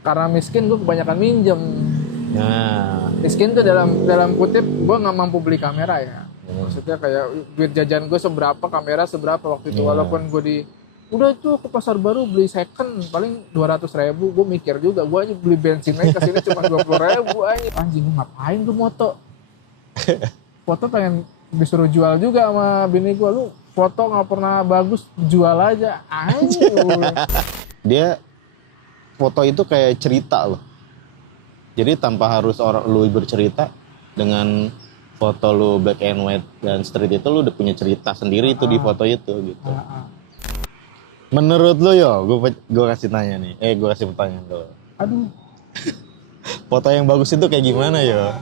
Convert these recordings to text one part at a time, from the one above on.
karena miskin gue kebanyakan minjem. Nah, Miskin tuh dalam kutip gue nggak mampu beli kamera ya. Maksudnya kayak duit jajan gue seberapa, kamera seberapa waktu itu. Walaupun gue udah tuh ke pasar baru beli second paling 200.000, gue mikir juga gue aja beli bensin aja kesini cuma 20.000 aja. Anjing gue ngapain gue foto pengen disuruh jual juga sama bini gue, lu foto nggak pernah bagus jual aja anjing. dia foto itu kayak cerita loh. Jadi tanpa harus orang lu bercerita, dengan foto lu black and white dan street itu lu udah punya cerita sendiri itu di foto itu gitu. Menurut lu yo, gue kasih tanya nih, gue kasih pertanyaan lo. Aduh, Foto yang bagus itu kayak gimana yo?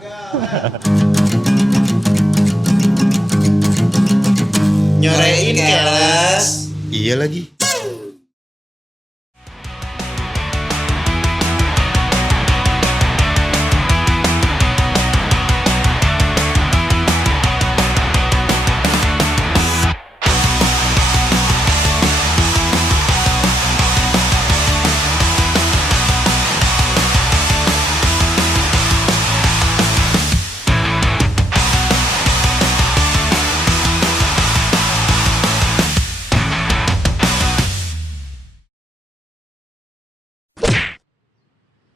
Nyorein kelas. Iya lagi.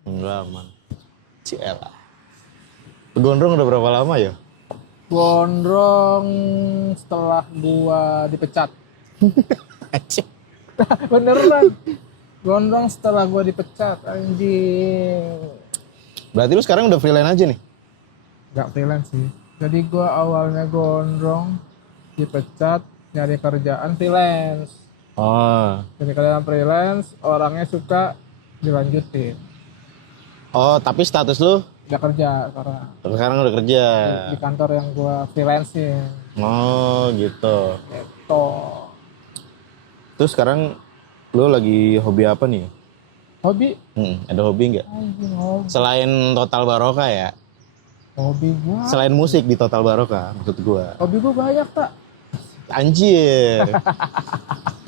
Enggak aman. Ciela. Gondrong udah berapa lama ya? gondrong setelah gua dipecat. Beneran, gondrong setelah gua dipecat anjing. Berarti lu sekarang udah freelance aja nih? Gak freelance sih, jadi gua awalnya gondrong dipecat nyari kerjaan freelance. Oh. Jadi kerjaan freelance orangnya suka dilanjutin. Oh, tapi status lu Gak kerja karena sekarang udah kerja. di kantor yang gua freelance-in Oh, gitu. gitu. Terus sekarang lu lagi hobi apa nih? Hobi Ada hobi nggak? anjing, hobi. Selain Total Barokah ya? Hobi gua, Selain musik di Total Barokah, maksud gua. hobi gua banyak tak. Anjir.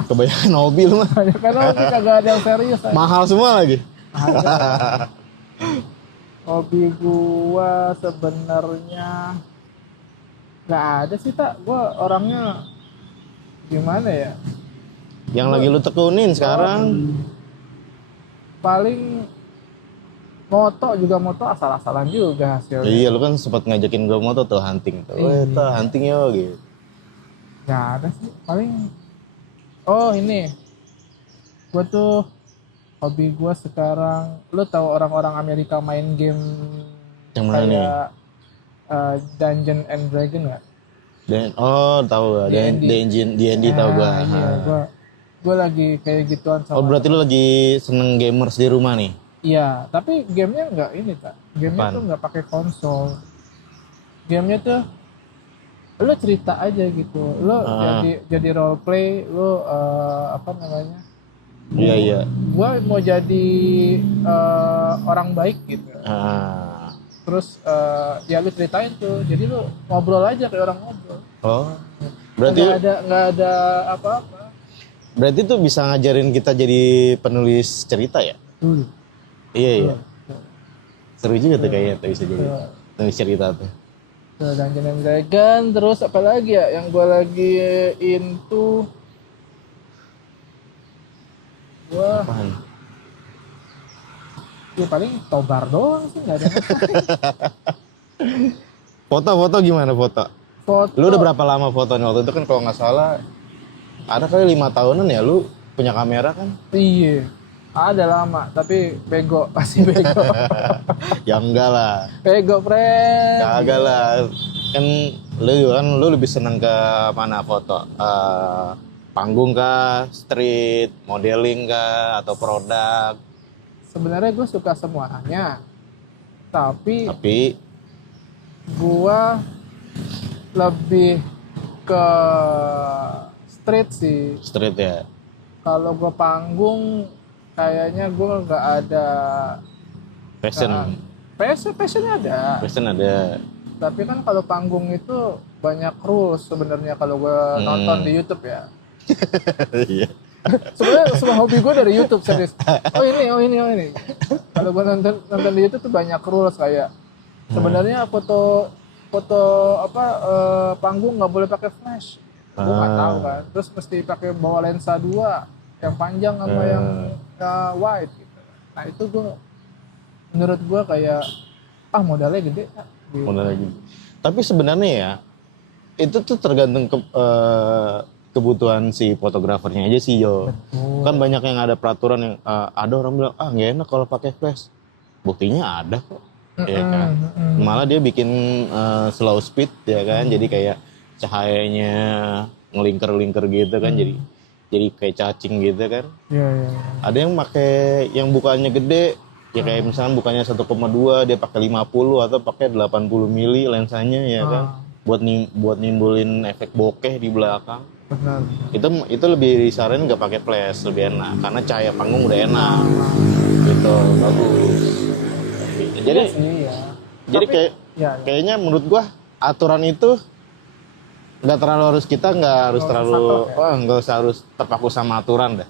Kebanyakan hobi lu mah. Banyak kan hobi kagak ada yang serius. Anjing. Mahal semua lagi. Hobi gua sebenarnya nggak ada sih tak. Gua orangnya gimana ya? Yang lagi lu tekunin sekarang. Paling moto juga, moto asal-asalan juga hasilnya. Iya, lu kan sempat ngajakin gua moto tuh hunting tuh. Weh, tuh hunting yo gitu. Nggak ada sih. Paling ini gua tuh hobi gua sekarang. Lu tahu orang-orang Amerika main game Yang mana nih? kayak Dungeon and Dragon nggak? Tahu gua. D&D tahu gua. Iya, gua lagi kayak gituan sama. Oh, berarti lu lagi seneng gamers di rumah nih? Iya, tapi gamenya nggak ini tak. Gamenya tuh nggak pakai konsol. Gamenya tuh lu cerita aja gitu. Lu jadi role play. Lu apa namanya? Iya. Gua mau jadi orang baik gitu. Terus ya lu ceritain tuh. Jadi lu ngobrol aja kayak orang ngobrol. Oh, berarti nggak ada apa-apa. Berarti tuh bisa ngajarin kita jadi penulis cerita ya? Iya. Seru juga tuh kayaknya tuh bisa jadi penulis cerita tuh. Dungeon and Dragon, terus apa lagi ya yang gue lagi into? Apaan? Ya paling tobar doang sih, nggak ada. Foto gimana foto? Foto. Lu udah berapa lama foto nih? Waktu itu kan kalau nggak salah ada kali 5 tahunan ya lu punya kamera kan? Iya, ada lama, tapi bego, pasti bego. Ya enggak lah. Bego, friend. Kagak lah. Lu lebih seneng ke mana foto? Panggung kah, street, modeling kah, atau produk? Sebenarnya gue suka semuanya, tapi gue lebih ke street sih. Street ya. Kalau gue panggung, kayaknya gue nggak ada Passion. Passion ada. Passion ada. Tapi kan kalau panggung itu banyak rules sebenarnya kalau gue nonton di YouTube ya. Iya. Sebenarnya semua hobi gue dari YouTube serius. Oh ini. Kalau gue nonton di YouTube tuh banyak rules kayak sebenarnya foto panggung nggak boleh pakai flash. Gue nggak tahu kan. Terus mesti pakai bawa lensa 2 yang panjang sama yang wide gitu. Nah itu menurut gue kayak modalnya gede. Gitu. Modalnya gitu. Tapi sebenarnya ya itu tuh tergantung kebutuhan si fotografernya aja sih yo. Betul. Kan banyak yang ada peraturan yang ada orang bilang nggak enak kalau pakai flash. Buktinya ada kok. Ya kan. Malah dia bikin slow speed ya kan. Jadi kayak cahayanya ngelingker-lingker gitu kan. Jadi kayak cacing gitu kan. Iya. Ada yang pakai yang bukannya gede. Ya kayak misalnya bukannya 1,2 dia pakai 50 atau pakai 80 mili lensanya ya kan. Buat nimbulin efek bokeh di belakang. Benar. Itu lebih disaranin nggak pakai flash, lebih enak karena cahaya panggung udah enak. Gitu, bagus. Jadi Iya sih, ya. jadi Tapi, kayak ya. kayaknya menurut gua aturan itu nggak harus terpaku sama aturan dah.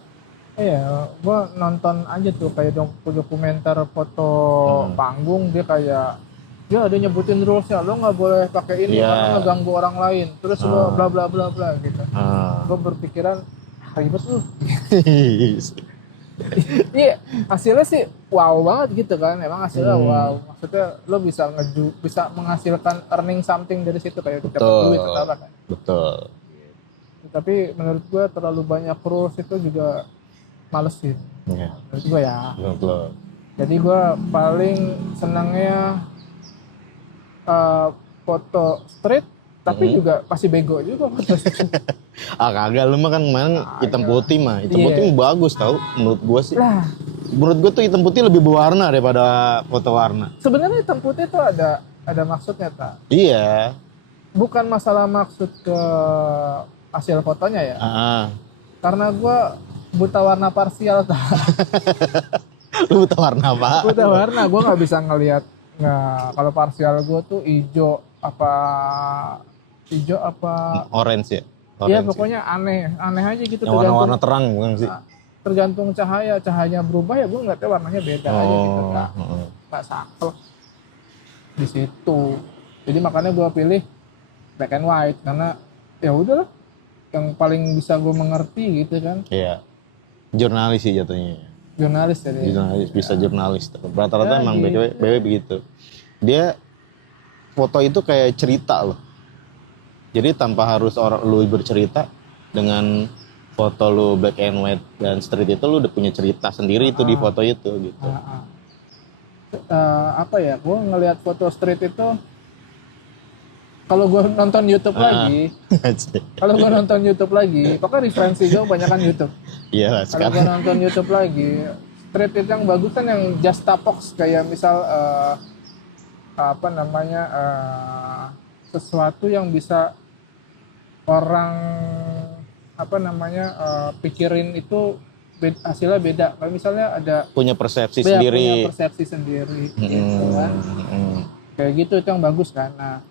Iya, gua nonton aja tuh kayak dokumenter foto panggung dia kayak dia ada nyebutin rulesnya lo nggak boleh pakai ini karena ngeganggu orang lain terus lo bla bla bla bla gitu. Gua berpikiran ribet lu. Iya, hasilnya sih wow banget gitu kan. Emang hasilnya wow. Maksudnya lo bisa menghasilkan earning something dari situ kayak dapat duit atau apa kan. Betul. Tapi menurut gua terlalu banyak rules itu juga malesin. Iya. Menurut gue ya. Betul. Jadi gue paling senangnya foto street, tapi juga pasti bego juga foto street. Kagak lu mah kan main hitam putih mah. Hitam putih bagus tau menurut gue sih. Lah, menurut gue tuh hitam putih lebih berwarna daripada foto warna. sebenarnya hitam putih tuh ada maksudnya tak? Iya. Bukan masalah maksud ke hasil fotonya ya. Karena gue buta warna parsial tak. Lu buta warna apa? Buta warna, gue nggak bisa ngelihat. Nah, kalau parsial gue tuh hijau apa orange ya? Iya pokoknya aneh aja gitu. Yang warna-warna terang bukan sih? Tergantung cahayanya berubah ya gue nggak tahu warnanya beda aja gitu nggak saklek di situ. Jadi makanya gue pilih black and white karena ya udahlah yang paling bisa gue mengerti gitu kan. Iya. Jurnalis sih jatuhnya. Jurnalis jadi. Jurnalis bisa jurnalis. Rata-rata emang gitu. BW begitu. Dia foto itu kayak cerita loh. Jadi tanpa harus lu bercerita dengan foto lu black and white dan street itu lu udah punya cerita sendiri itu di foto itu gitu. Apa ya? Gue ngelihat foto street itu kalau gue nonton YouTube lagi, pokoknya referensi gue kebanyakan YouTube. Iya. Kalau gue nonton YouTube lagi, street itu yang bagus kan yang Justabox kayak misal sesuatu yang bisa orang pikirin itu hasilnya beda. Kalau misalnya ada punya persepsi sendiri. Punya persepsi sendiri gitu kan. Kayak gitu itu yang bagus kan. Nah,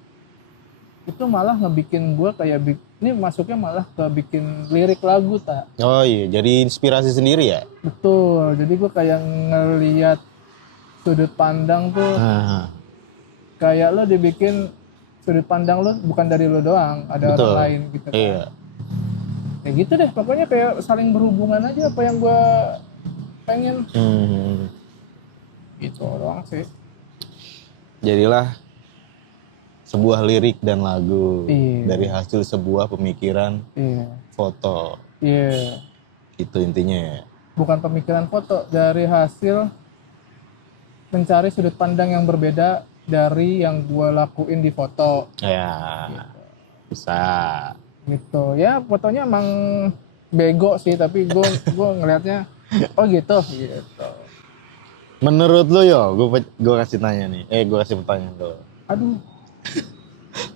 itu malah ngebikin gue kayak ini masuknya malah ke bikin lirik lagu tak. Oh iya, jadi inspirasi sendiri ya? Betul, jadi gue kayak ngeliat sudut pandang tuh kayak lo dibikin sudut pandang lo bukan dari lo doang, ada orang lain gitu kan. Iya. Ya gitu deh, pokoknya kayak saling berhubungan aja apa yang gue pengen. Itu doang sih. Jadilah sebuah lirik dan lagu dari hasil sebuah pemikiran foto. Iya. Itu intinya ya. Bukan pemikiran foto, dari hasil mencari sudut pandang yang berbeda dari yang gue lakuin di foto. Ya, gitu. Bisa. Gitu. Ya fotonya emang bego sih, tapi gue ngelihatnya oh gitu. Menurut lo yo, gue kasih tanya nih. Gue kasih pertanyaan lo. Aduh.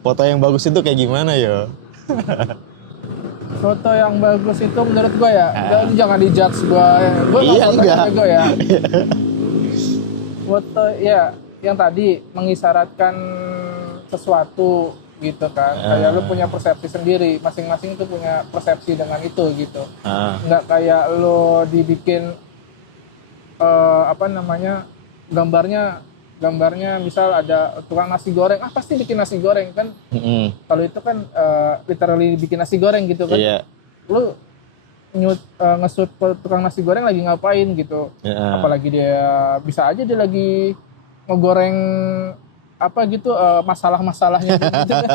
Foto yang bagus itu kayak gimana yo? Foto yang bagus itu menurut gue ya, jangan dijudge gue. Gue enggak. Gue ya. Foto ya yang tadi mengisyaratkan sesuatu gitu kan. Kayak lu punya persepsi sendiri, masing-masing tuh punya persepsi dengan itu gitu. Nggak kayak lu dibikin apa namanya, gambarnya misal ada tukang nasi goreng, pasti bikin nasi goreng kan. Kalau itu kan literally bikin nasi goreng gitu kan. Iya. Lu nge-shoot tukang nasi goreng lagi ngapain gitu. Apalagi dia bisa aja dia lagi ngegoreng apa gitu, masalah-masalahnya gitu kan.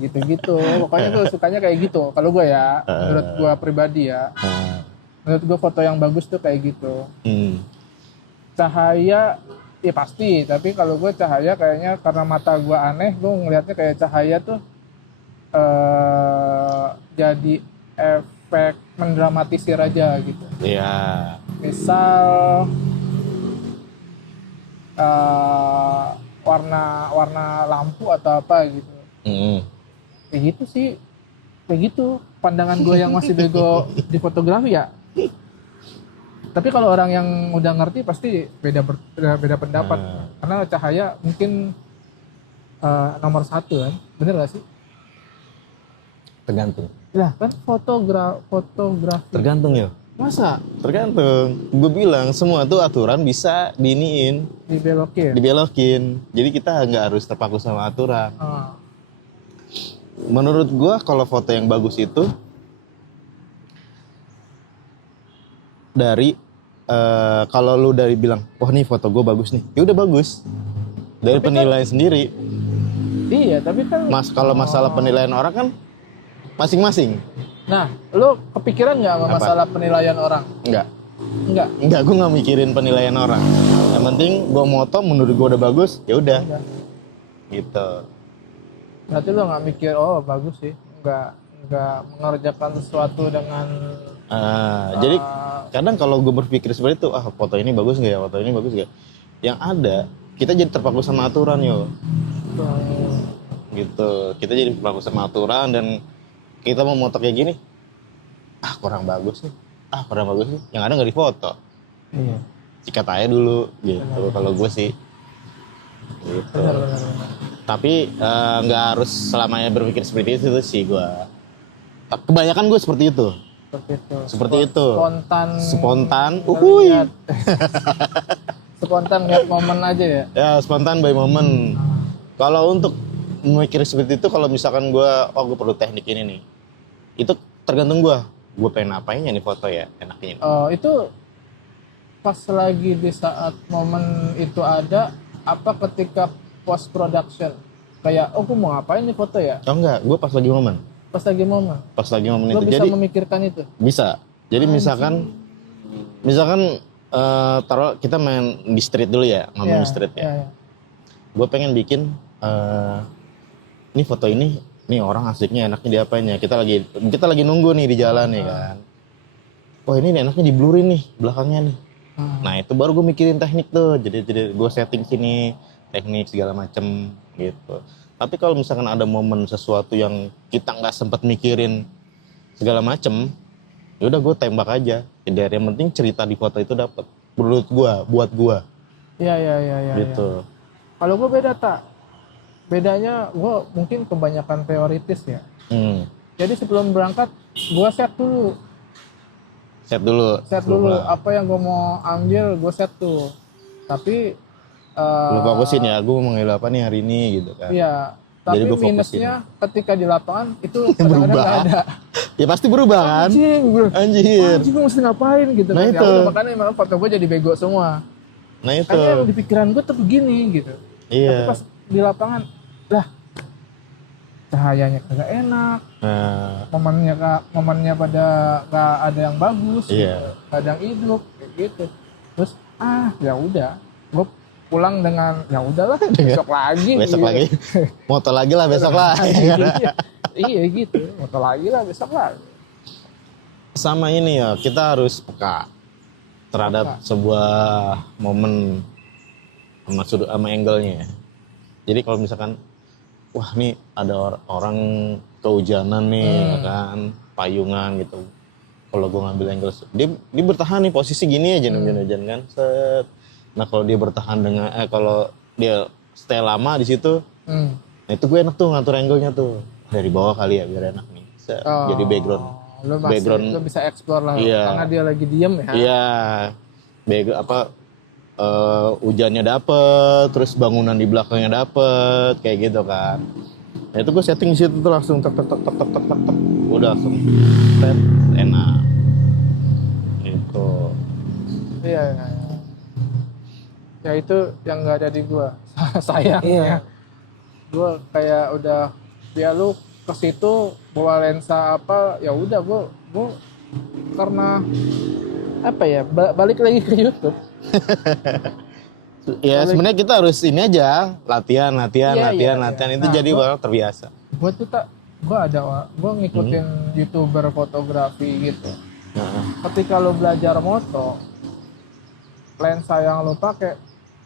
Gitu-gitu. Pokoknya gue sukanya kayak gitu. Kalau gue ya, menurut gue pribadi ya. Menurut gue foto yang bagus tuh kayak gitu. Cahaya ya pasti, tapi kalau gue cahaya kayaknya karena mata gue aneh, gue ngelihatnya kayak cahaya tuh jadi efek mendramatisir aja gitu. Iya. Misal warna lampu atau apa gitu. Kayak gitu sih, kayak gitu pandangan gue yang masih bego di fotografi ya. Tapi kalau orang yang udah ngerti pasti beda pendapat. Karena cahaya mungkin nomor 1 kan, bener gak sih? Tergantung. Lah kan fotografi. Tergantung ya. Masa? Tergantung. Gue bilang semua tuh aturan bisa diiniin, dibelokin. Jadi kita nggak harus terpaku sama aturan. Menurut gue kalau foto yang bagus itu dari kalau lu dari bilang, wah nih foto gue bagus nih, ya udah bagus. Dari tapi penilaian kan, sendiri. Iya, tapi kan kalau masalah penilaian orang kan masing-masing. Nah, lu kepikiran nggak sama masalah penilaian orang? Enggak, gue nggak mikirin penilaian orang. Yang penting gue moto, menurut gue udah bagus, ya udah. Gitu. Berarti lu nggak mikir, oh bagus sih, nggak mengerjakan sesuatu dengan. Jadi kadang kalau gue berpikir seperti itu, foto ini bagus nggak ya, foto ini bagus nggak? Yang ada kita jadi terpaku sama aturan yo. Gitu. Kita jadi terpaku sama aturan dan kita mau moto kayak gini, kurang bagus nih, kurang bagus nih, yang ada nggak difoto. Iya. Sikat aja dulu, gitu. Kalau gue sih, gitu. Benar. Tapi nggak harus selamanya berpikir seperti itu sih gue. Kebanyakan gue seperti itu. Seperti itu. Spontan. Spontan lihat momen aja ya. Ya spontan by momen. Kalau untuk memikir seperti itu, kalau misalkan gue perlu teknik ini nih, itu tergantung gue pengen apainnya nih foto ya enaknya. Itu pas lagi di saat momen itu ada, apa ketika post production kayak gue mau ngapain nih foto ya? Enggak, gue pas lagi momen Lo itu. bisa Jadi memikirkan itu? Bisa. Jadi misalkan taruh kita main di street dulu ya, ngomongin street ya. Gue pengen bikin ini foto ini orang asiknya enaknya diapainnya. Kita lagi nunggu nih di jalan nih kan. Wah ini enaknya di blurin nih belakangnya nih. Nah itu baru gue mikirin teknik tuh. Jadi gue setting sini teknik segala macem gitu. Tapi kalau misalkan ada momen sesuatu yang kita nggak sempet mikirin segala macem, ya udah gue tembak aja. Jadi yang penting cerita di foto itu dapet. Menurut gue, buat gue. Iya. Gitu. Kalau gue beda tak. Bedanya gue mungkin kebanyakan teoritis ya. Jadi sebelum berangkat gue set dulu apa yang gue mau ambil, gue set tuh. Tapi lu fokusin ya, gue mau ngambil apa nih hari ini gitu kan. Iya, tapi jadi minusnya ketika di lapangan itu kadang-kadang nggak ada. Ya pasti berubah kan. Anjir gue mesti ngapain gitu nah kan. Itu. Ya, makanya memang foto gue jadi bego semua. Nah itu. Karena yang di pikiran gue tuh begini gitu. Iya. Tapi pas di lapangan, cahayanya kagak enak. Momennya pada nggak ada yang bagus. Iya. Gitu. Nggak ada yang hidup kayak gitu. Terus ya udah, gue pulang dengan ya udahlah besok lagi moto lagi lah besok lah. Iya gitu, moto lagi lah besok lah. Sama ini ya, kita harus peka terhadap sebuah momen sama angle-nya. Jadi kalau misalkan wah nih ada orang kehujanan nih kan, payungan gitu. Kalau gue ngambil angle dia bertahan nih posisi gini aja hujan kan. Set. Nah kalau dia bertahan dengan kalau dia stay lama di situ, Nah itu gue enak tuh ngatur angle-nya tuh. Dari bawah kali ya biar enak nih. Jadi background. Lu masih, Background. lu bisa explore lah. Iya. Karena dia lagi diem ya. Iya. Hujannya dapet, terus bangunan di belakangnya dapet, kayak gitu kan. Nah itu gue setting di situ tuh langsung tek, udah langsung set, enak. Gitu. Iya. Ya itu yang nggak ada di gua. Sayangnya. Gua kayak udah ya lu ke situ bawa lensa apa ya udah gua karena apa ya balik lagi ke YouTube. Ya sebenarnya kita harus ini aja latihan Iya. itu Nah, jadi bakal terbiasa. Gua ngikutin YouTuber fotografi gitu. Nah, Ketika lo belajar moto, lensa yang lo pakai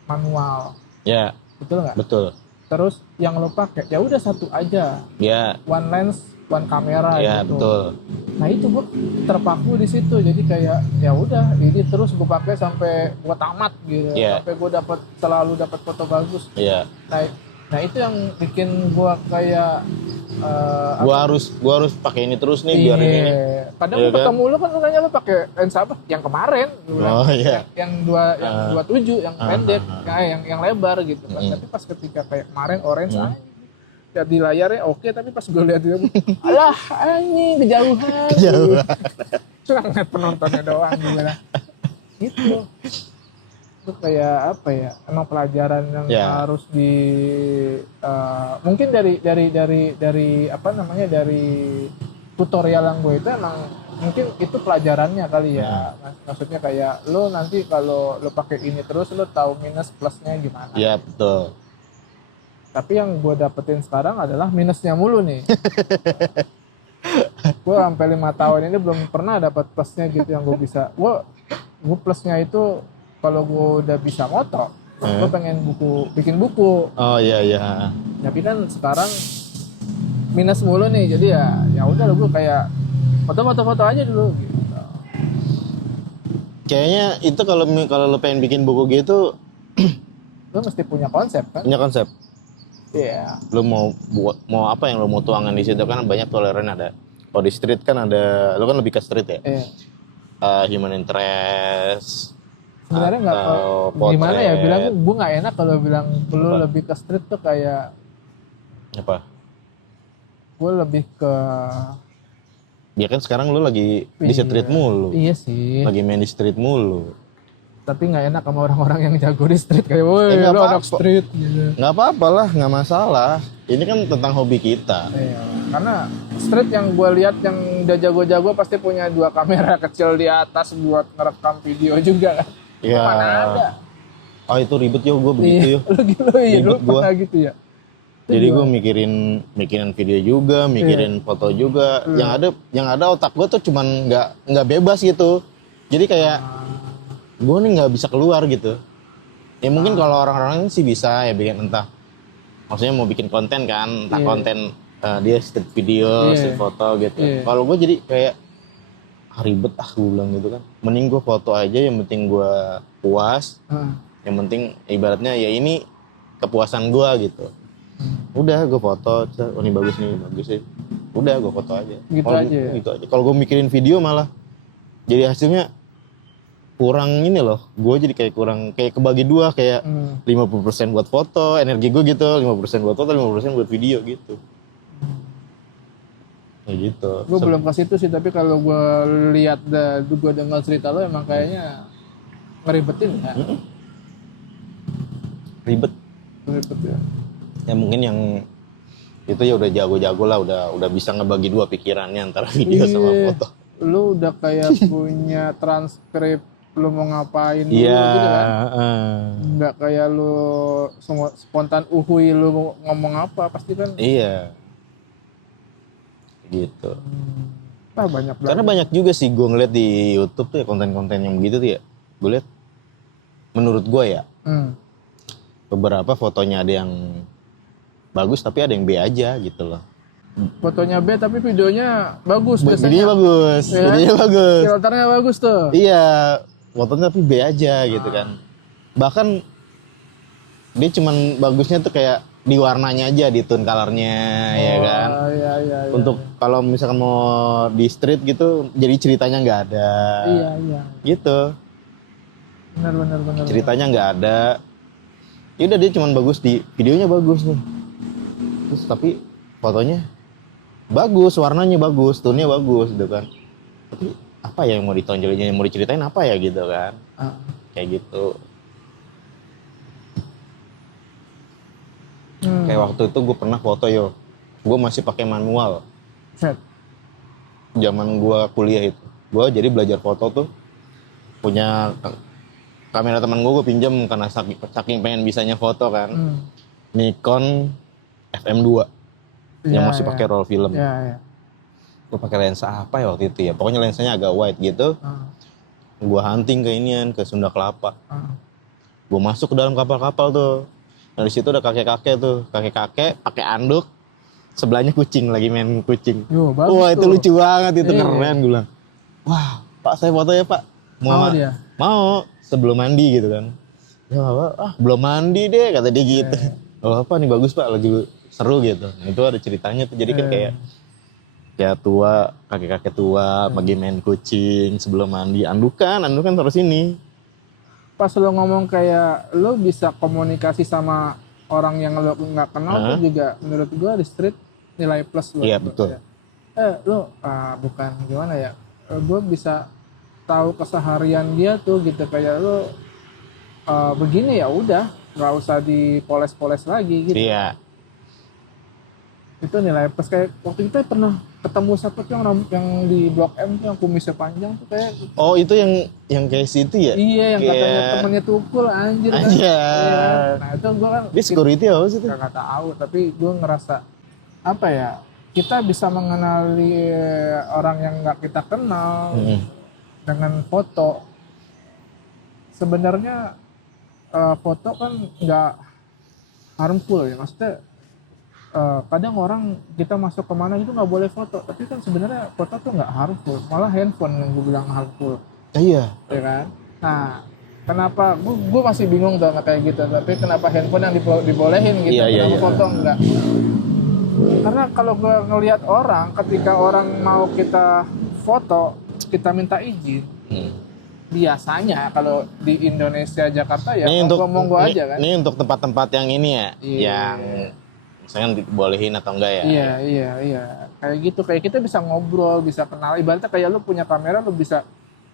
manual, ya betul nggak? betul. Terus yang lo pakai ya udah satu aja, Ya, one lens, one kamera ya gitu. betul. Nah itu gue terpaku di situ, jadi kayak ya udah ini terus gue pakai sampai gue tamat gitu, Iya. sampai gue selalu dapat foto bagus. Ya, Nah itu yang bikin gue kayak gua harus pakai ini terus nih biar ini. Kadang Iya gue ketemu lu kan lu nanya lu pakai lensa apa? Yang kemarin, lu bilang. Oh iya. yang 27, yang pendek, yang lebar gitu kan. Tapi pas ketika kayak kemarin orange ya di layarnya oke, tapi pas gue lihat dia, alah anjing kejauhan. Cuma ngeliat penontonnya doang gitu lah. Gitu. Itu kayak apa ya? Emang pelajaran yang harus mungkin dari apa namanya dari tutorial yang gue itu emang mungkin itu pelajarannya kali ya. Maksudnya kayak lo nanti kalau lo pakai ini terus lo tahu minus plusnya gimana. Iya betul. Tapi yang gue dapetin sekarang adalah minusnya mulu nih. Gue sampai 5 tahun ini belum pernah dapat plusnya gitu yang gue bisa. Gue plusnya itu kalau gue udah bisa moto, gue pengen bikin buku. Oh iya. Tapi kan sekarang minus mulu nih, jadi ya udah gue kayak foto aja dulu. Gitu. Kayaknya itu kalau lo pengen bikin buku gitu, Lo mesti punya konsep kan? punya konsep. Iya. Lo mau apa yang lo mau tuangkan di situ kan banyak toleran ada. Kalau di street kan ada, lo kan lebih ke street ya. Iya. Human interest. Sebenarnya nggak gimana ya bilang, gue nggak enak kalau bilang lo lebih ke street tuh kayak apa? gue lebih ke Ya kan sekarang lo lagi di street mulu. Iya sih. Lagi main di street mulu. Tapi nggak enak sama orang-orang yang jago di street kayak, woi lo anak street gitu. Nggak apa-apa lah, nggak masalah. Ini kan tentang hobi kita. Iya. Karena street yang gue lihat yang udah jago-jago pasti punya 2 kamera kecil di atas buat ngerekam video juga kan. Iya. Mana ada. Oh itu ribet yo, gue begitu yo. Lu gitu ya, lu pernah gitu ya. Jadi gue mikirin video juga, mikirin foto juga. Yang ada otak gue tuh cuman nggak bebas gitu. Jadi kayak gue nih nggak bisa keluar gitu. Ya mungkin kalau orang-orang sih bisa ya bikin entah. Maksudnya mau bikin konten kan, entah konten dia street video, street foto gitu. Kalau gue jadi kayak ribet gue bilang gitu kan. Mending gue foto aja, yang penting gue puas. Yang penting ibaratnya ya ini kepuasan gue gitu. Udah gue foto, oh ini bagus sih. Udah gue foto aja. Gitu aja. Kalau gue mikirin video malah jadi hasilnya kurang ini loh. Gue jadi kayak kebagi 2 kayak 50% buat foto, energi gue gitu, 50% buat foto, 50% buat video gitu. Kayak gitu. Gue belum ke situ sih, tapi kalau gue lihat gue dengar cerita lo emang kayaknya ngeribetin ya. Ribet ya. Ya mungkin yang itu ya udah jago-jago lah, udah bisa ngebagi 2 pikirannya antara video sama foto. Lu udah kayak punya transkrip lu mau ngapain dulu gitu kan. Nggak kayak lu spontan uhui lu ngomong apa pasti kan. Iya. Gitu. Banyak banget. Karena banyak juga sih gue ngeliat di YouTube tuh ya konten-konten yang begitu tuh ya. Gue liat menurut gue ya. Beberapa fotonya ada yang bagus tapi ada yang B aja gitu loh. Fotonya B tapi videonya bagus biasanya. Videonya bagus, ya? Videonya bagus. Filternya bagus tuh. Iya, fotonya tapi B aja gitu kan. Bahkan Dia cuman bagusnya tuh kayak di warnanya aja, di tone colornya, ya kan. Iya, iya, iya. Untuk kalau misalkan mau di street gitu, jadi ceritanya nggak ada. Iya, iya. Gitu, Benar. ceritanya nggak ada. Ya udah dia cuman bagus di videonya bagus nih. Terus tapi fotonya bagus, warnanya bagus, tone-nya bagus gitu kan. Tapi apa ya yang mau ditonjolin, yang mau diceritain apa ya gitu kan. Kayak gitu. Kayak waktu itu gue pernah foto yo. Gue masih pakai manual. Set. Zaman gue kuliah itu. Gue jadi belajar foto tuh punya kamera teman gue pinjam karena saking pengen bisanya foto kan. Nikon FM2 yang masih pakai roll film. Iya. Gue pakai lensa apa ya waktu itu ya? Pokoknya lensanya agak wide gitu. Gue hunting ke inian ke Sunda Kelapa. Gue masuk ke dalam kapal-kapal tuh. Nah di situ ada kakek-kakek tuh, kakek-kakek pakai anduk, sebelahnya kucing lagi main kucing. Yo, bagus wah itu tuh. lucu banget, itu keren gue bilang. Wah Pak saya foto ya Pak. Mau dia? Mau sebelum mandi gitu kan. Ya belum mandi deh kata dia gitu. Oh apa nih bagus Pak lagi seru gitu. Nah, itu ada ceritanya tuh jadi kan kayak tua, kakek-kakek tua lagi main kucing sebelum mandi, andukan terus ini. Pas lo ngomong kayak lo bisa komunikasi sama orang yang lo nggak kenal tuh juga menurut gue di street nilai plus lo. Iya betul. Lo bukan gimana ya, gue bisa tahu keseharian dia tuh gitu kayak lo begini ya udah nggak usah dipoles-poles lagi gitu. Iya. Itu nilai plus. Kayak waktu kita pernah ketemu siapa tuh yang di Blok M tuh yang kumisnya panjang tuh kayak. Oh itu yang kayak situ ya? Iya yang kayak... katanya temennya tukul anjir kan. Iya. Nah itu gue kan Dia security apa sih itu? gak tahu tapi gue ngerasa apa ya, kita bisa mengenali orang yang nggak kita kenal dengan foto. Sebenarnya foto kan nggak harmful ya, maksudnya kadang orang kita masuk kemana gitu nggak boleh foto, tapi kan sebenarnya foto tuh nggak harmful, malah handphone yang gue bilang harmful. Iya. Ya kan? Nah, kenapa? Gue masih bingung tuh kayak gitu. Tapi kenapa handphone yang dibolehin gitu? Kenapa foto enggak? Karena kalau gue ngelihat orang, ketika orang mau kita foto, kita minta izin. Biasanya kalau di Indonesia Jakarta ya monggo aja kan. Ini untuk tempat-tempat yang ini ya, yang misalkan dibolehin atau enggak ya? Iya. Kayak gitu, kayak kita bisa ngobrol, bisa kenal. Ibaratnya kayak lu punya kamera, lu bisa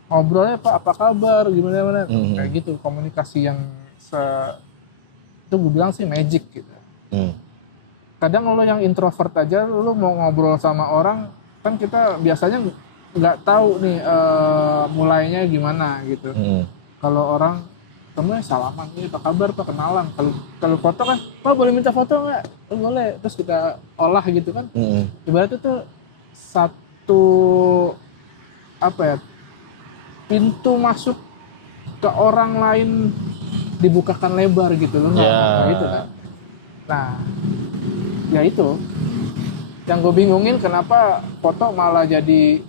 ngobrolnya Pak, apa kabar, gimana. Kayak gitu, komunikasi yang itu gue bilang sih magic gitu. Kadang lo yang introvert aja, lo mau ngobrol sama orang, kan kita biasanya nggak tahu nih mulainya gimana gitu. Kalau orang temennya salaman, ini apa kabar Pak, kenalan. Kalau foto kan, Pak boleh minta foto nggak? Oh, boleh, terus kita olah gitu kan. Ibaratnya tuh satu apa ya, pintu masuk ke orang lain dibukakan lebar gitu loh, gitu kan. Nah, ya itu yang gue bingungin kenapa foto malah jadi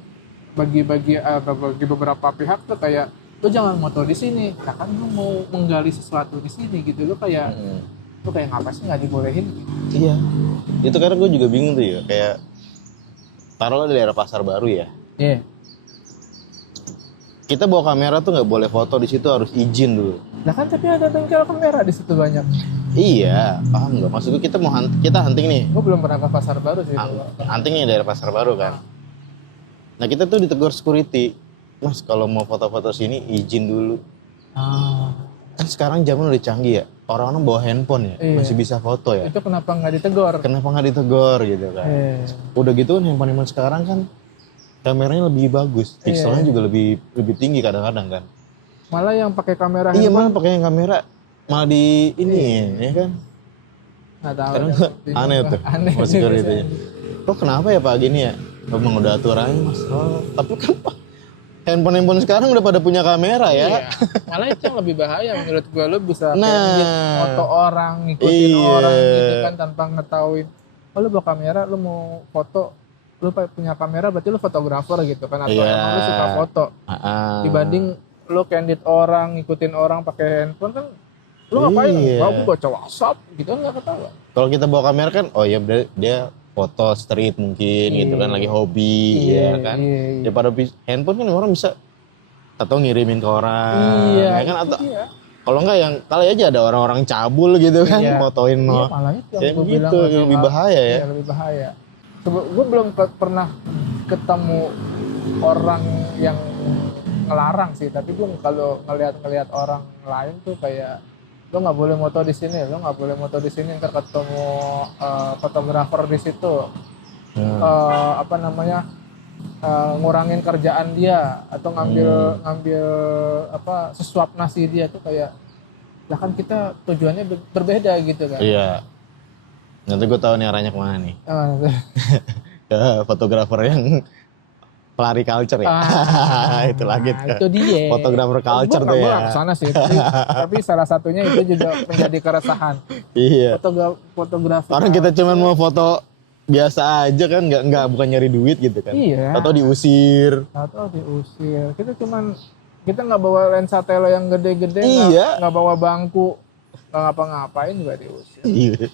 bagi beberapa pihak tuh kayak lu jangan moto di sini, nah kan lu mau menggali sesuatu di sini gitu, lu kayak lu kayak ngapa sih nggak dibolehin gitu. Iya, itu karena gue juga bingung tuh ya, kayak taruhlah di daerah Pasar Baru ya. Kita bawa kamera tuh nggak boleh foto di situ, harus izin dulu. Nah kan tapi ada bengkel kamera di situ banyak. Iya, paham nggak? Maksud gue kita hunting nih. Gue belum pernah ke Pasar Baru sih. Hunting nih daerah Pasar Baru kan. Nah kita tuh ditegur security, Mas kalau mau foto-foto sini izin dulu. Kan sekarang zaman udah canggih ya, orang-orang bawa handphone ya, masih bisa foto ya. Itu kenapa nggak ditegur? Kenapa nggak ditegur gitu kan? Udah gitu kan handphone sekarang kan kameranya lebih bagus, pixelnya juga lebih tinggi kadang-kadang kan. Malah yang pakai kamera Iya malah pakai yang kamera malah di ini ya kan. Nggak tahu. Karena aneh tuh. Aneh security. Kok kenapa ya Pak gini ya? Emang udah aturannya Mas. Tapi kan Pak handphone sekarang udah pada punya kamera ya. Malah itu yang lebih bahaya menurut gue, lo bisa foto orang, ngikutin orang gitu kan tanpa ngetahuin. Oh lo bawa kamera, lo mau foto, lo punya kamera berarti lo fotografer gitu kan, atau emang lo suka foto. Dibanding lo candid orang, ngikutin orang pakai handphone kan Lu ngapain? Iya. Gua baca WhatsApp gitu kan nggak ketawa. Kalau kita bawa kamera kan, oh ya dia foto street mungkin gitu kan, lagi hobi ya kan. Iya. Daripada handphone kan orang bisa atau ngirimin ke orang, Iya, ya kan, itu atau dia. kalau enggak yang kali aja ada orang-orang cabul gitu kan, Iya. fotoin Iya, lo. malah itu Ya yang gua bilang gitu, lebih bahaya ya. Iya, lebih bahaya. Gue belum pernah ketemu orang yang ngelarang sih, tapi gue kalau ngelihat orang lain tuh kayak lo nggak boleh moto di sini, lo nggak boleh moto di sini, ntar ketemu fotografer di situ, apa namanya, ngurangin kerjaan dia atau ngambil apa sesuap nasi dia tuh kayak, lah kan kita tujuannya berbeda gitu kan. Iya. Nanti gue tahu nih arahnya kemana nih. Ke fotografer yang pelari culture ya. Itu lagi tuh. Itu dia. Fotografer culture tuh ya. Gue kesana sih, tapi salah satunya itu juga menjadi keresahan. Iya. Fotografer. Orang kita cuma mau foto biasa aja kan, nggak bukan nyari duit gitu kan. Iya. Atau diusir. Atau diusir. Kita nggak bawa lensa tele yang gede-gede, Iya. nggak bawa bangku, nggak ngapa-ngapain juga diusir. Iya.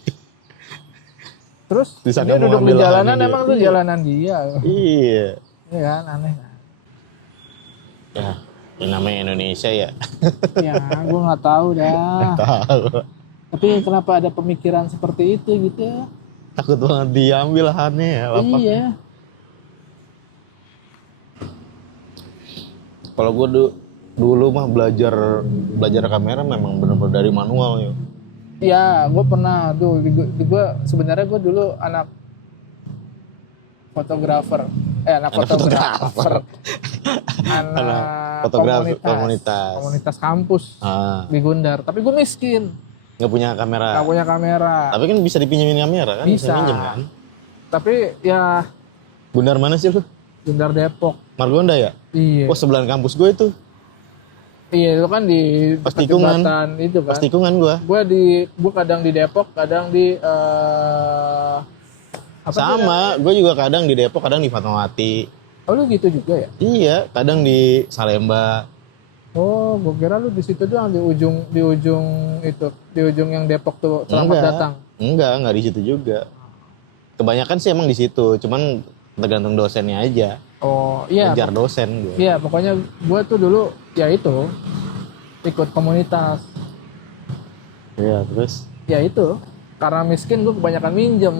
Terus Bisa dia nggak mau duduk di ambil jalanan, lahannya emang dia. tuh jalanan dia. Iya. Iya kan, aneh kan. Ya, yang namanya Indonesia ya. Ya, gue nggak tahu dah. Tahu. Tapi kenapa ada pemikiran seperti itu gitu ya? Takut banget diambil lahannya ya. Lapak. Iya. Kalau gue dulu mah belajar kamera memang benar-benar dari manual ya. Ya, gue pernah tuh. Gue sebenarnya gue dulu anak fotografer. Anak fotografer. Anak fotografer komunitas kampus di Gundar. Tapi gue miskin. Nggak punya kamera. Gak punya kamera. Tapi kan bisa dipinjemin kamera kan? Bisa. Minjem kan? Tapi ya Gundar mana sih lu? Gundar Depok. Margonda ya? Iya. Oh, sebelahan kampus gue itu. Iya, itu kan di Pas tikungan. jembatan itu kan. Pas tikungan gue. Gue kadang di Depok, kadang di apa sih Sama, gue juga kadang di Depok, kadang di Fatmawati. namanya? Oh, lu gitu juga ya? Iya, kadang di Salemba. Oh, gue kira lu di situ doang, di ujung itu, di ujung yang Depok tuh Selamat Datang. Enggak di situ juga. Kebanyakan sih emang di situ, cuman tergantung dosennya aja. Oh, iya. Ngejar dosen gue. Iya, pokoknya gue tuh dulu ya itu ikut komunitas. Iya, terus? Ya itu, karena miskin gue kebanyakan minjem.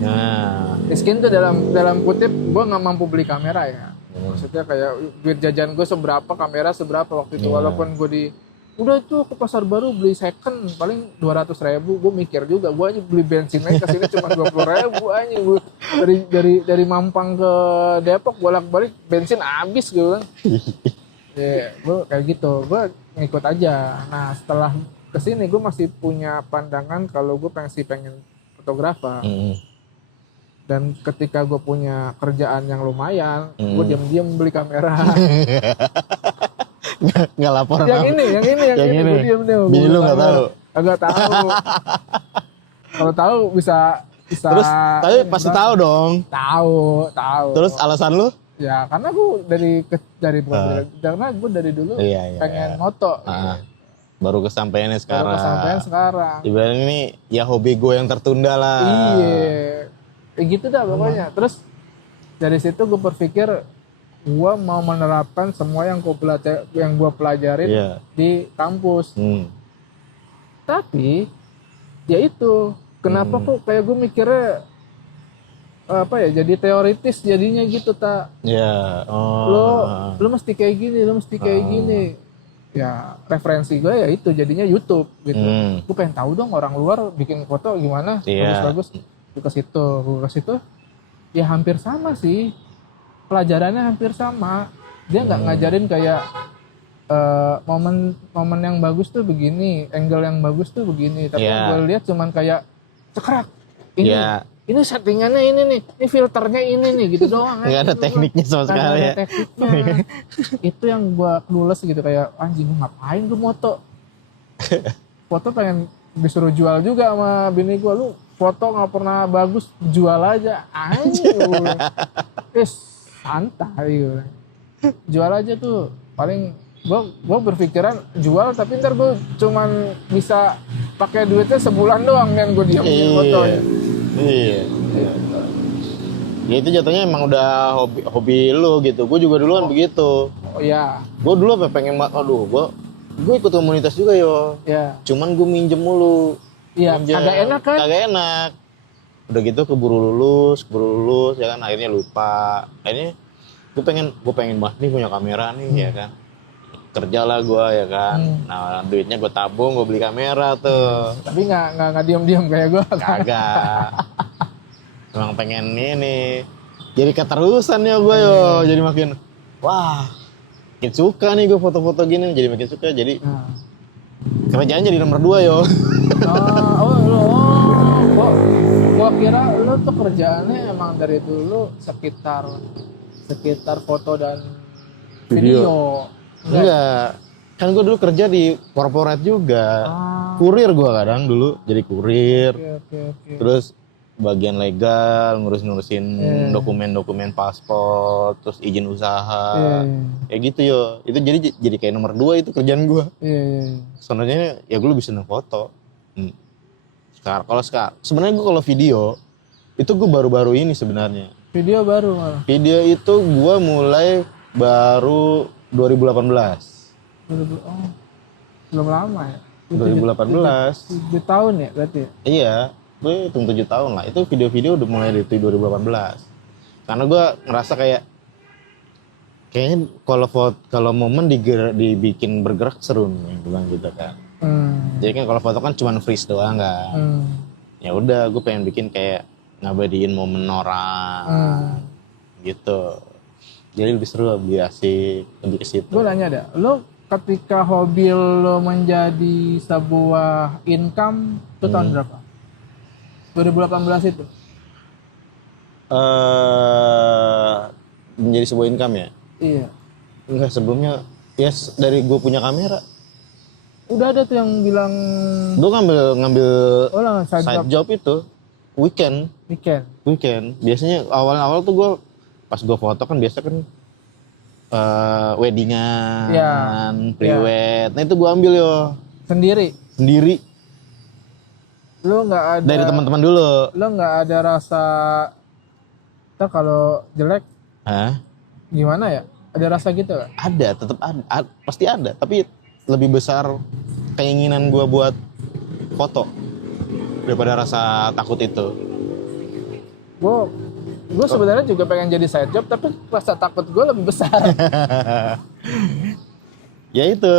Nah, Miskin tuh dalam kutip gue nggak mampu beli kamera ya. Maksudnya kayak duit jajan gue seberapa, kamera seberapa waktu itu. Walaupun gue udah tuh ke pasar baru beli second paling 200.000, gue mikir juga gue aja beli bensin aja kesini cuma 20.000 aja. Gue dari Mampang ke Depok bolak-balik bensin habis gue kan. Ya, gue kayak gitu, gue ngikut aja. Nah setelah kesini gue masih punya pandangan kalau gue pengen fotografer. Dan ketika gue punya kerjaan yang lumayan, gue diam-diam beli kamera. nggak lapor. yang ini, gue diam-diam. Bini lu nggak tahu? Agak tahu. Kalau tahu bisa. Terus, tapi pasti tahu dong. Tahu. Terus alasan lu? Ya karena gue karena gue dari dulu pengen moto. Baru kesampaiannya sekarang. Ibaratnya ini ya hobi gue yang tertunda lah. Iya. Gitu dah pokoknya. Terus dari situ gue berpikir gue mau menerapkan semua yang gue pelajarin di kampus. Tapi ya itu kenapa kok kayak gue mikirnya apa ya, jadi teoritis jadinya gitu tak. Lo mesti kayak gini, ya referensi gue ya itu jadinya YouTube gitu. Gue pengen tahu dong orang luar bikin foto gimana, bagus. Gue ke situ ya hampir sama sih, pelajarannya hampir sama. Dia nggak ngajarin kayak momen yang bagus tuh begini, angle yang bagus tuh begini, tapi gue lihat cuman kayak cekrek ini settingannya ini filternya ini nih gitu doang. Nggak ada tekniknya sama sekali ya. Itu yang gue clueless gitu, kayak anjing ngapain gue moto. Foto pengen disuruh jual juga sama bini gue, lu foto nggak pernah bagus, jual aja anjing. Santai gue. Jual aja tuh paling gue berpikiran jual, tapi ntar gue cuman bisa pakai duitnya sebulan doang kan gue diamin fotonya. Iya. Ya itu jatuhnya emang udah hobi lu gitu. Gue juga dulu kan begitu. Oh iya. Gue dulu apa pengen gue ikut komunitas juga yo. Ya. Cuman gue minjem mulu. Iya. Agak enak kan? Agak enak. Udah gitu keburu lulus ya kan, akhirnya lupa. Akhirnya gue pengen banget nih punya kamera nih ya kan. Kerja lah gue ya kan. Nah duitnya gue tabung, gue beli kamera tuh. Tapi nggak diam-diam kayak gue. Kagak. Emang pengen ini. Jadi keterusan ya gue yo. Jadi makin makin suka nih gue foto-foto gini. Jadi makin suka. Jadi kerjaan jadi nomor 2 yo. Gua kira lu tuh kerjaannya emang dari dulu sekitar foto dan video. Enggak. Kan gue dulu kerja di corporate juga. Kurir gue kadang dulu. Jadi kurir. Oke. Terus bagian legal, ngurusin dokumen-dokumen paspor, terus izin usaha. Kayak gitu yo. Itu jadi kayak nomor 2 itu kerjaan gue. Iya. Sebenarnya ya gue lebih seneng foto. Sekarang sebenarnya gue kalau video itu gue baru-baru ini sebenarnya. Video baru malah. Video itu gue mulai baru 2018. Belum lama ya. 2018. 7 tahun ya berarti. Iya, gue hitung 7 tahun lah. Itu video-video udah mulai dari 2018. Karena gue ngerasa kayaknya kalau momen dibikin bergerak seru nih, bilang gitu kan. Jadi kan kalau foto kan cuma freeze doang kan. Ya udah, gue pengen bikin kayak ngabadiin momen orang. Gitu. Jadi lebih seru, lebih asik, lebih ke situ. Gue nanya deh, lo ketika hobi lo menjadi sebuah income itu tahun berapa? 2018 itu? Menjadi sebuah income ya? Iya. Enggak, sebelumnya dari gue punya kamera. Udah ada tuh yang bilang gue ngambil side job itu weekend. Biasanya awal tuh gue pas gue foto kan biasa kan weddingan, pre-wed. Nah itu gue ambil yo. Sendiri. Lu nggak ada dari teman-teman dulu. Lu nggak ada rasa kalau jelek? Gimana ya? Ada rasa gitu gak? Ada, tetap ada, pasti ada. Tapi lebih besar keinginan gue buat foto daripada rasa takut itu. Gue sebenarnya juga pengen jadi side job, tapi rasa takut gue lebih besar. Ya itu,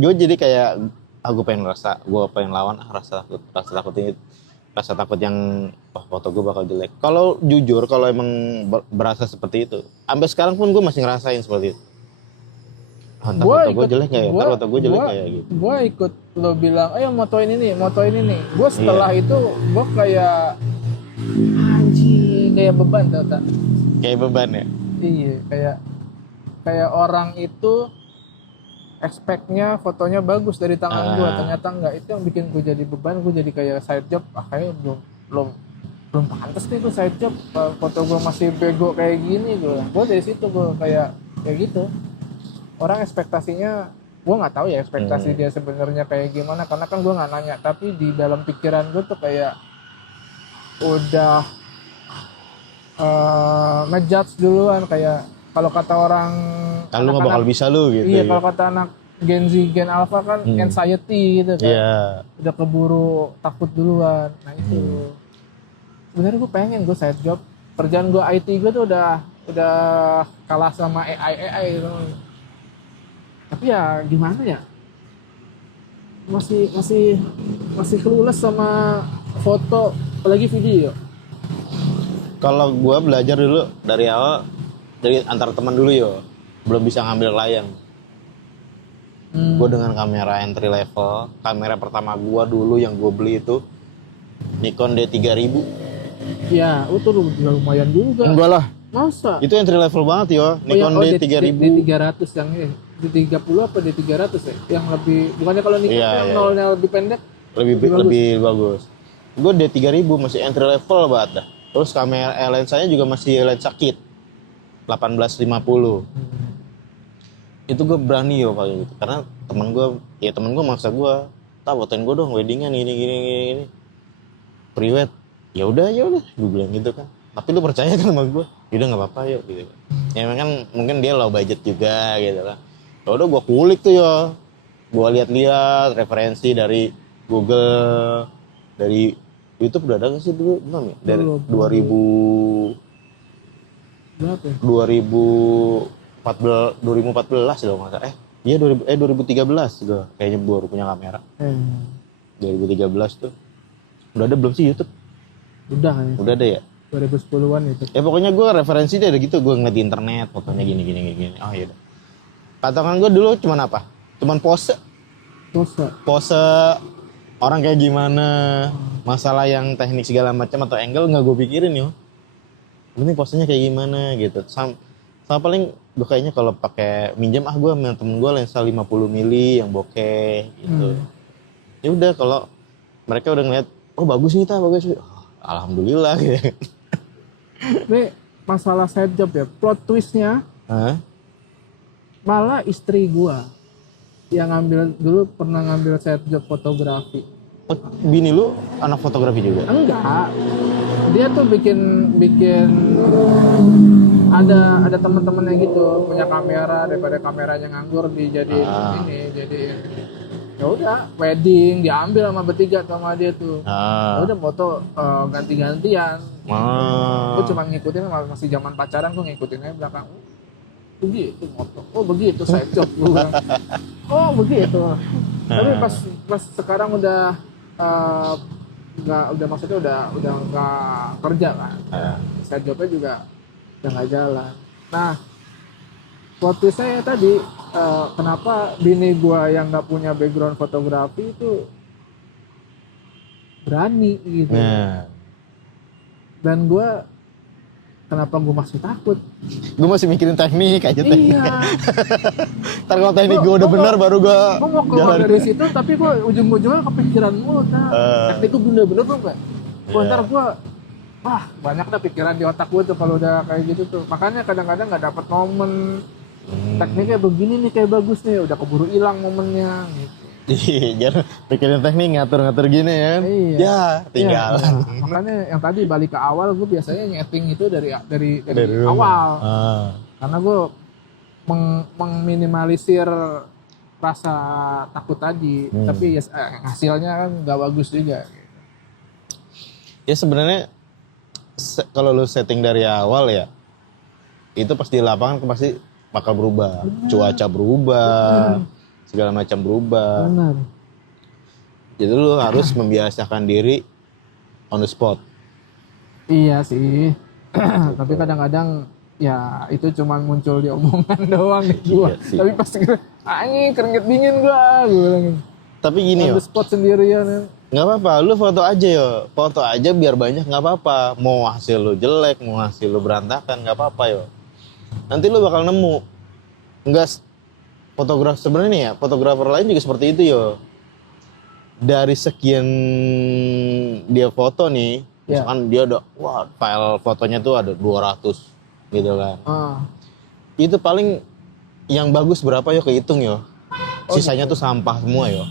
gue jadi kayak gue pengen lawan rasa takut ini, rasa takut yang foto gue bakal jelek. Kalau jujur, kalau emang berasa seperti itu, sampai sekarang pun gue masih ngerasain seperti itu. Ntar foto gue jelek nggak ya? Ntar foto gue jelek kayak gitu. Gue ikut lo bilang, ayo motoin ini. Gue setelah itu gue kayak anjing, kayak beban tau tak? Kayak beban ya? Iya, kayak orang itu expect-nya fotonya bagus dari tangan gue, ternyata enggak. Itu yang bikin gue jadi beban, gue jadi kayak side job. Kayaknya belum pantas nih gue side job. Foto gue masih bego kayak gini gue dari situ gue kayak gitu. Orang ekspektasinya, gue nggak tahu ya ekspektasi dia sebenarnya kayak gimana, karena kan gue nggak nanya. Tapi di dalam pikiran gue tuh kayak udah ngejudge duluan, kayak kalau kata orang kan lu nggak bakal bisa lu gitu. Iya, kalau kata anak Gen Z, Gen Alpha kan anxiety gitu kan. Udah keburu takut duluan. Nah itu sebenarnya gue pengen gue side job. Kerjaan gue IT gue tuh udah kalah sama AI gitu. Tapi ya gimana ya, masih clueless sama foto, apalagi video. Kalau gue belajar dulu dari awal, dari antar teman dulu yo, belum bisa ngambil klien. Gue dengan kamera entry level, kamera pertama gue dulu yang gue beli itu Nikon D3000. Ya, itu lumayan juga. Enggak lah. Masa? Itu entry level banget yo, Nikon D3000. D300 yang ini. D30 apa D300 ya? Yang lebih, bukannya kalau Nikon yang nolnya lebih pendek? Lebih bagus. Gue D3000 masih entry level banget dah. Terus kamera lensanya juga masih lensa kit 1850. itu gue berani yo kayak gitu karena temen gue maksa gue fotoin gue dong weddingan gini priwet ya udah gue bilang gitu kan tapi lu percaya kan sama gue yaudah nggak apa-apa yuk gitu ya kan mungkin dia low budget juga gitu kan ya udah gue kulik tuh ya gue lihat referensi dari Google dari YouTube udah ada nggak sih dulu belum ya dari Belum. 2000 Berapa ya? 2014 loh masa iya 2013 gue kayaknya baru punya kamera 2013 tuh udah ada belum sih YouTube Udah kan ya. udah ada ya 2010-an itu. ya pokoknya gue referensi deh gitu gue ngeliat di internet fotonya gini oh iya katakan gue dulu cuman apa cuman pose orang kayak gimana masalah yang teknik segala macam atau angle nggak gue pikirin yo ini posenya kayak gimana gitu sama paling gue kayaknya kalau pakai minjem gue sama temen gue lensa 50 mili yang bokeh gitu ya udah kalau mereka udah ngeliat oh bagus nih bagus alhamdulillah gitu. Ini masalah side job ya, plot twistnya malah istri gua yang pernah ngambil side job fotografi. Oh, bini lu anak fotografi juga? Enggak, dia tuh bikin ada teman-temannya gitu punya kamera daripada kameranya nganggur dijadiin jadiin ya udah wedding diambil sama bertiga sama dia tuh ya udah foto ganti-gantian gue cuma ngikutin masih zaman pacaran gue ngikutin aja belakang begitu moto begitu side job gue bilang begitu tapi pas sekarang udah maksudnya udah nggak kerja kan side jobnya juga udah nggak jalan. Nah waktu saya tadi kenapa bini gue yang nggak punya background fotografi itu berani gitu dan gue kenapa gue masih takut gue masih mikirin teknik aja iya ntar kalau teknik gue udah benar baru gue mau keluar dari situ tapi gue ujung-ujungnya kepikiran mulu teknik gue bener-bener belum gak ntar gue banyak dah pikiran di otak gue tuh kalau udah kayak gitu tuh makanya kadang-kadang nggak dapet momen tekniknya begini nih kayak bagus nih udah keburu hilang momennya gitu. Jangan pikirin teknik ngatur-ngatur gini ya. Iya. Ya tinggal. Iya. Makanya yang tadi balik ke awal gue biasanya nyeting itu dari awal. Karena gue meminimalisir rasa takut tadi. Tapi hasilnya kan nggak bagus juga. Ya sebenarnya kalau lu setting dari awal ya itu pas di lapangan pasti bakal berubah. Cuaca berubah. Segala macam berubah. Benar. Jadi lu harus membiasakan diri on the spot. Iya sih. Tapi kadang-kadang ya itu cuma muncul di omongan doang gua. Iya Tapi pas anjing keringet dingin gua bilang. Tapi gini on the spot sendirian ya. Nggak apa-apa, lu foto aja yo. Foto aja biar banyak nggak apa-apa. Mau hasil lu jelek, mau hasil lu berantakan nggak apa-apa yo. Nanti lu bakal nemu. Enggak sebenarnya nih ya, fotografer lain juga seperti itu yo. Dari sekian dia foto nih, misalkan dia ada file fotonya tuh ada 200 gitu kan. Itu paling yang bagus berapa yo kehitung yo. Sisanya tuh sampah semua yo.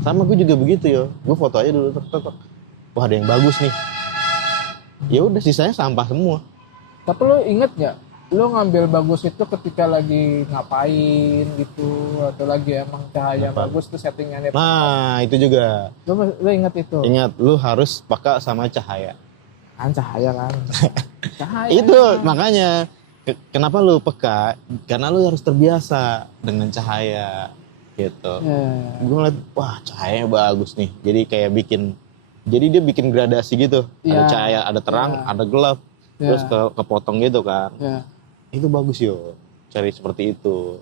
Sama gue juga begitu yo. Gue foto aja dulu tek. Wah, ada yang bagus nih. Ya udah sisanya sampah semua. Tapi lo inget nggak? Lo ngambil bagus itu ketika lagi ngapain gitu atau lagi emang cahaya bagus tuh settingannya. Nah, itu juga. Lo inget itu? Ingat, lu harus pakai sama cahaya. Kan cahaya kan. Cahaya. Itu makanya kenapa lu peka? Karena lu harus terbiasa dengan cahaya gitu. Gue ngeliat, wah cahayanya bagus nih. Jadi dia bikin gradasi gitu. Ada cahaya, ada terang, ada gelap. Terus kepotong gitu kan. Itu bagus yo, cari seperti itu.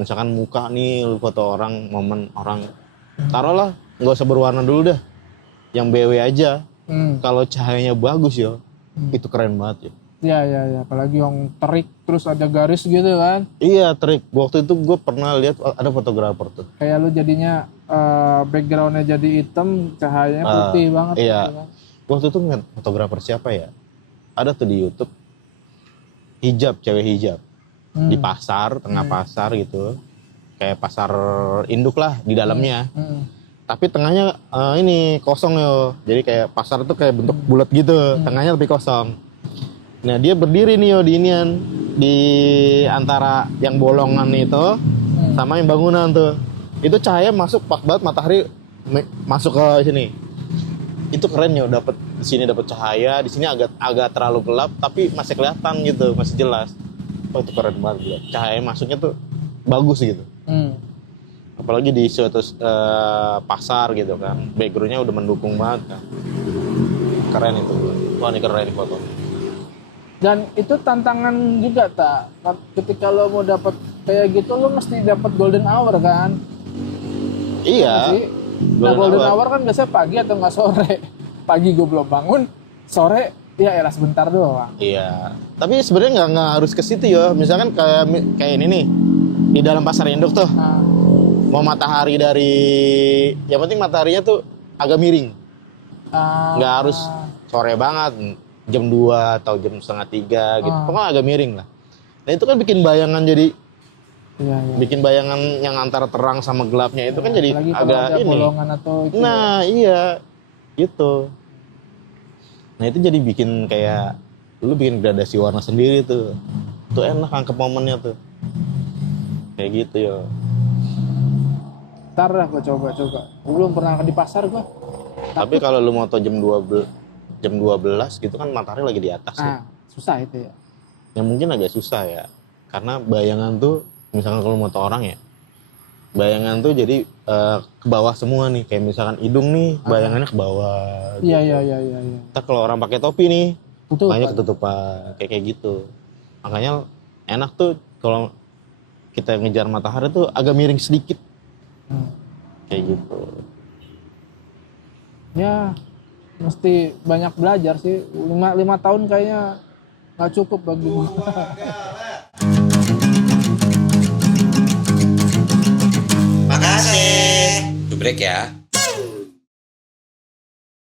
Misalkan muka nih, lu foto orang, momen orang, taruhlah nggak usah berwarna dulu dah, yang BW aja. Kalau cahayanya bagus yo, itu keren banget yo. Iya, apalagi yang terik terus ada garis gitu kan. Iya terik, waktu itu gue pernah lihat ada fotografer tuh. Kayak lu jadinya backgroundnya jadi hitam, cahayanya putih banget. Iya, gitu kan. Waktu itu ngeliat fotografer siapa ya? Ada tuh di YouTube. Hijab, cewek hijab. di pasar, tengah pasar gitu. Kayak pasar induk lah di dalamnya. Tapi tengahnya ini kosong yo. Jadi kayak pasar tuh kayak bentuk bulat gitu, tengahnya tapi kosong. Nah dia berdiri nih yo di inian, di antara yang bolongan itu sama yang bangunan tuh. Itu cahaya masuk pas banget, matahari masuk ke sini. Itu keren yo, dapat di sini dapat cahaya, di sini agak terlalu gelap tapi masih kelihatan gitu, masih jelas. Oh itu keren banget gila. Cahaya masuknya tuh bagus gitu. Apalagi di suatu pasar gitu kan, backgroundnya udah mendukung banget kan. Keren itu. Wah ini keren foto. Dan itu tantangan juga tak, ketika lo mau dapat kayak gitu lo mesti dapat golden hour kan. Iya. Sih? Nah golden hour kan biasanya pagi atau nggak sore. Pagi gue belum bangun, sore ya elah sebentar doang. Iya. Tapi sebenarnya nggak harus ke situ ya. Misalkan kayak ini nih di dalam pasar induk tuh. Mau matahari dari, yang penting mataharinya tuh agak miring. Nggak harus sore banget, jam 2 atau jam setengah 3 gitu. Pokoknya agak miring lah. Nah itu kan bikin bayangan jadi, bikin bayangan yang antara terang sama gelapnya itu kan jadi agak ini. Atau itu nah iya, gitu. Nah itu jadi bikin kayak, lu bikin gradasi warna sendiri tuh. Tuh enak angkep momennya tuh. Kayak gitu ya. Ntar lah gue coba. Gue belum pernah di pasar gue. Tapi kalau lu moto jam 12 gitu kan matahari lagi di atas ya. Susah itu ya. Yang mungkin agak susah ya. Karena bayangan tuh, misalkan kalau moto orang ya, bayangan tuh jadi ke bawah semua nih. Kayak misalkan hidung nih, bayangannya ke bawah. Iya. Ntar kalau orang pakai topi nih, banyak Betul. ketutupan. Kayak gitu. Makanya enak tuh kalau kita ngejar matahari tuh agak miring sedikit. Kayak gitu. Ya, mesti banyak belajar sih. 5 tahun kayaknya nggak cukup bagi gue. Makasih. Break ya.